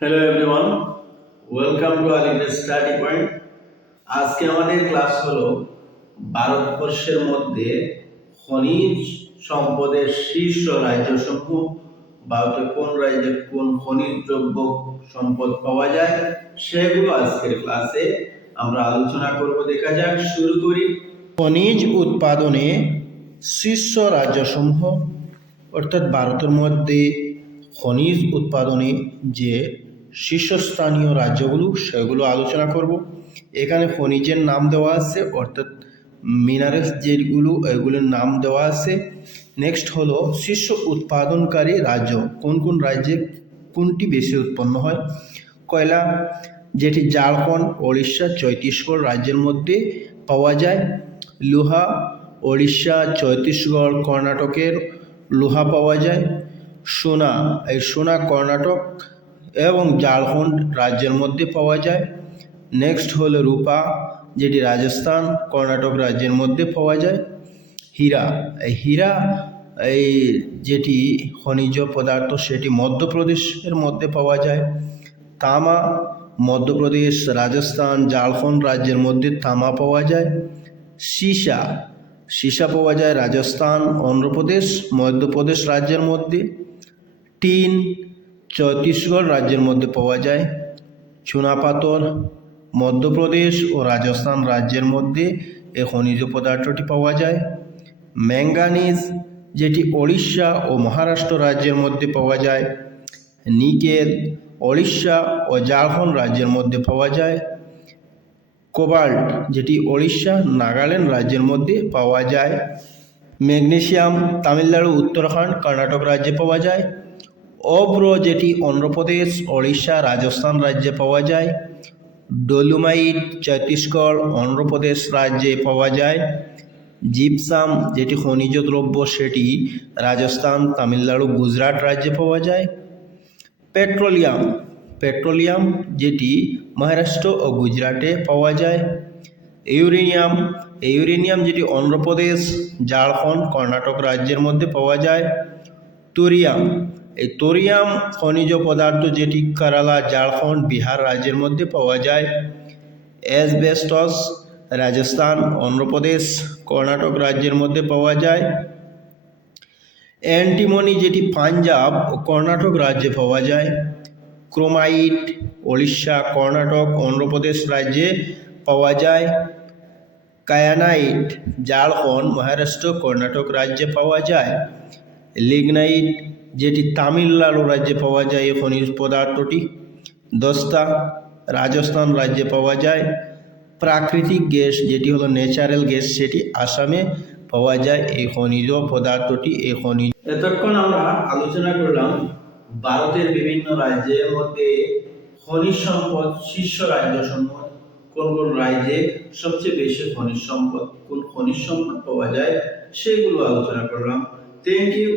Hello everyone, welcome to Aligarh study point. আজকে আমাদের class হলো ভারতবর্ষের মধ্যে খনিজ সম্পদের শীর্ষ রাজ্যসমূহ, ভারতের কোন রাজ্যে কোন খনিজ দ্রব্য সম্পদ পাওয়া যায় সেগুলো আজকের ক্লাসে আমরা আলোচনা করব। দেখা যাক, শুরু করি। খনিজ উৎপাদনে শীর্ষ রাজ্যসমূহ অর্থাৎ ভারতের মধ্যে খনিজ উৎপাদনে যে শীর্ষস্থানীয় রাজ্যগুলো সেগুলো আলোচনা করব। এখানে খনিজের নাম দেওয়া আছে, অর্থাৎ মিনারেলস যেগুলো এগুলোর নাম দেওয়া আছে। নেক্সট হলো শীর্ষ উৎপাদনকারী রাজ্য, কোন কোন রাজ্যে কোনটি বেশি উৎপন্ন হয়। কয়লা, যেটি ঝাড়খণ্ড, ওড়িশা, ছত্তিশগড় রাজ্যের মধ্যে পাওয়া যায়। লোহা, ওড়িশা, ছত্তিশগড়, কর্ণাটকের লোহা পাওয়া যায়। সোনা, এই সোনা কর্ণাটক এবং ঝাড়খণ্ড রাজ্যের মধ্যে পাওয়া যায়। নেক্সট হলো রূপা, যেটি রাজস্থান, কর্ণাটক রাজ্যের মধ্যে পাওয়া যায়। হীরা, এই হীরা এই যেটি খনিজ পদার্থ সেটি মধ্যপ্রদেশের মধ্যে পাওয়া যায়। তামা, মধ্যপ্রদেশ, রাজস্থান, ঝাড়খণ্ড রাজ্যের মধ্যে তামা পাওয়া যায়। সীসা, সীসা পাওয়া যায় রাজস্থান, অন্ধ্রপ্রদেশ, মধ্যপ্রদেশ রাজ্যের মধ্যে। টিন, ছত্তিশগড় রাজ্যের মধ্যে পাওয়া যায়। চুনাপাথর, মধ্যপ্রদেশ ও রাজস্থান রাজ্যের মধ্যে এই খনিজ পদার্থটি পাওয়া যায়। ম্যাঙ্গানিজ, যেটি ওড়িশা ও মহারাষ্ট্র রাজ্যের মধ্যে পাওয়া যায়। নিকেল, ওড়িশা ও ঝাড়খণ্ড রাজ্যের মধ্যে পাওয়া যায়। কোবাল্ট, যেটি ওড়িশা, নাগাল্যান্ড রাজ্যের মধ্যে পাওয়া যায়। ম্যাগনেসিয়াম, তামিলনাড়ু, উত্তরাখণ্ড, কর্ণাটক রাজ্যে পাওয়া যায়। অভ্র, যেটি অন্ধ্রপ্রদেশ, ওড়িশা, রাজস্থান রাজ্যে পাওয়া যায়। ডলোমাইট, ছত্তিশগড়, অন্ধ্রপ্রদেশ রাজ্যে পাওয়া যায়। জিপসাম, যেটি খনিজ দ্রব্য সেটি রাজস্থান, তামিলনাড়ু, গুজরাট রাজ্যে পাওয়া যায়। পেট্রোলিয়াম, পেট্রোলিয়াম যেটি মহারাষ্ট্র ও গুজরাটে পাওয়া যায়। ইউরেনিয়াম, ইউরেনিয়াম যেটি অন্ধ্রপ্রদেশ, ঝাড়খণ্ড, কর্ণাটক রাজ্যের মধ্যে পাওয়া যায়। তোরিয়াম, এই তোরিয়াম খনিজ পদার্থ যেটি কেরালা, ঝাড়খণ্ড, বিহার রাজ্যের মধ্যে পাওয়া যায়। অ্যাসবেস্টস, রাজস্থান, অন্ধ্রপ্রদেশ, কর্ণাটক রাজ্যের মধ্যে পাওয়া যায়। অ্যান্টিমনি, যেটি পাঞ্জাব ও কর্ণাটক রাজ্যে পাওয়া যায়। ক্রোমাইট, ওড়িশা, কর্ণাটক, অন্ধ্রপ্রদেশ রাজ্যে পাওয়া যায়। কায়ানাইট, ঝাড়খণ্ড, মহারাষ্ট্র, কর্ণাটক রাজ্যে পাওয়া যায়। লিগনাইট, যেটি তামিলনাড়ু রাজ্যে পাওয়া যায় এই খনিজ পদার্থটি। দস্তা, রাজস্থান রাজ্যে পাওয়া যায়। প্রাকৃতিক গ্যাস, যেটি হলো ন্যাচারাল গ্যাস, সেটি আসামে পাওয়া যায় এই খনিজ পদার্থটি। এই খনিজ এতক্ষণ আমরা আলোচনা করলাম ভারতের বিভিন্ন রাজ্যের মধ্যে খনিজ সম্পদ শীর্ষ রাজ্যসমূহ, কোন কোন রাজ্যে সবচেয়ে বেশি খনিজ সম্পদ, কোন খনিজ সম্পদ পাওয়া যায় সেগুলো আলোচনা করলাম। Thank you.